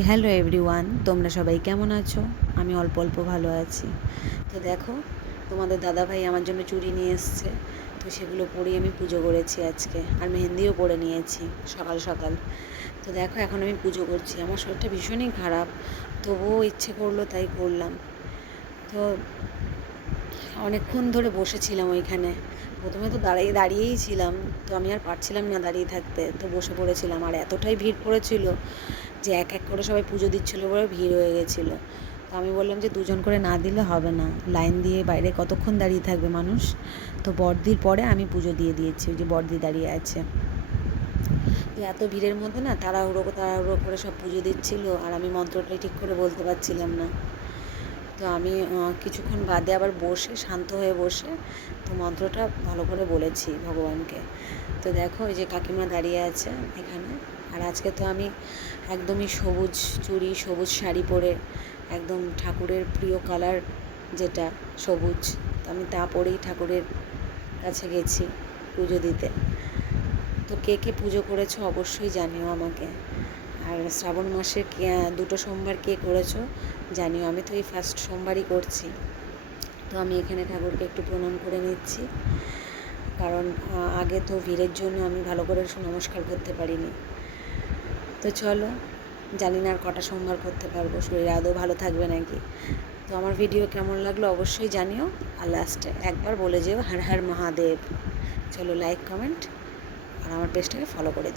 Hello everyone, তোমরা সবাই কেমন আছো? আমি অল্প অল্প ভালো আছি। তো দেখো, তোমাদের দাদাভাই আমার জন্য চুড়ি নিয়ে এসছে। তো সেগুলো পরেই আমি পুজো করেছি আজকে, আর মেহেন্দিও পরে নিয়েছি সকাল সকাল। তো দেখো, এখন আমি পুজো করছি। আমার শরীরটা ভীষণই খারাপ, তবুও ইচ্ছে করলো তাই করলাম। তো অনেকক্ষণ ধরে বসেছিলাম ওইখানে। প্রথমে তো দাঁড়িয়েই ছিলাম, তো আমি আর পারছিলাম না দাঁড়িয়ে থাকতে, তো বসে পড়েছিলাম। আর এতটাই ভিড় পড়েছিল যে এক এক করে সবাই পুজো দিচ্ছিলো বলে ভিড় হয়ে গেছিলো। তো আমি বললাম যে দুজন করে না দিলে হবে না, লাইন দিয়ে বাইরে কতক্ষণ দাঁড়িয়ে থাকবে মানুষ। তো বড়দির পরে আমি পুজো দিয়ে দিয়েছি, ওই যে বড়দি দাঁড়িয়ে আছে। তো এত ভিড়ের মধ্যে না তাড়াহুড়ো করে সব পুজো দিচ্ছিলো, আর আমি মন্ত্রটাই ঠিক করে বলতে পারছিলাম না। তো আমি কিছুক্ষণ বাদে আবার বসে, শান্ত হয়ে বসে, তো মন্ত্রটা ভালো করে বলেছি ভগবানকে। তো দেখো, এই যে কাকিমা দাঁড়িয়ে আছে এখানে। আর আজকে তো আমি একদমই সবুজ চুড়ি, সবুজ শাড়ি পরে, একদম ঠাকুরের প্রিয় কালার যেটা সবুজ, তো আমি তা পরেই ঠাকুরের কাছে গেছি পুজো দিতে। তো কে কে পুজো করেছো অবশ্যই জানিও আমাকে। আর শ্রাবণ মাসে দুটো সোমবার কে করেছো জানিও। আমি তো এই ফার্স্ট সোমবারই করছি। তো আমি এখানে ঠাকুরকে একটু প্রণাম করে নিচ্ছি, কারণ আগে তো ভিড়ের জন্য আমি ভালো করে নমস্কার করতে পারিনি। তো চলো, জানি না আর কটা সোমবার করতে পারবো, শরীর আদৌ ভালো থাকবে নাকি। তো আমার ভিডিও কেমন লাগলো অবশ্যই জানিও। আর লাস্টে একবার বলে যেও হর হর মহাদেব। চলো, লাইক কমেন্ট আর আমার পেজটাকে ফলো করে দিও।